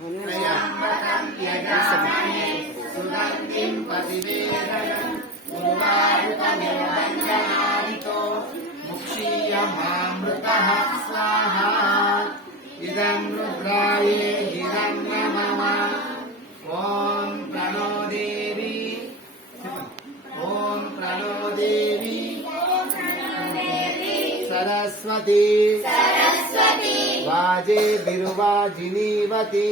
त्र्यम्बकं यजामहे सुगन्धिं प्रतिवेदनं उर्वारुकमिव बन्धनादितो मुक्षीयमामृतः स्वाहा इदं रुद्राये हिरण्यमम ॐ प्रणो देवी सरस्वती वाजे बिरुवाजिनीवती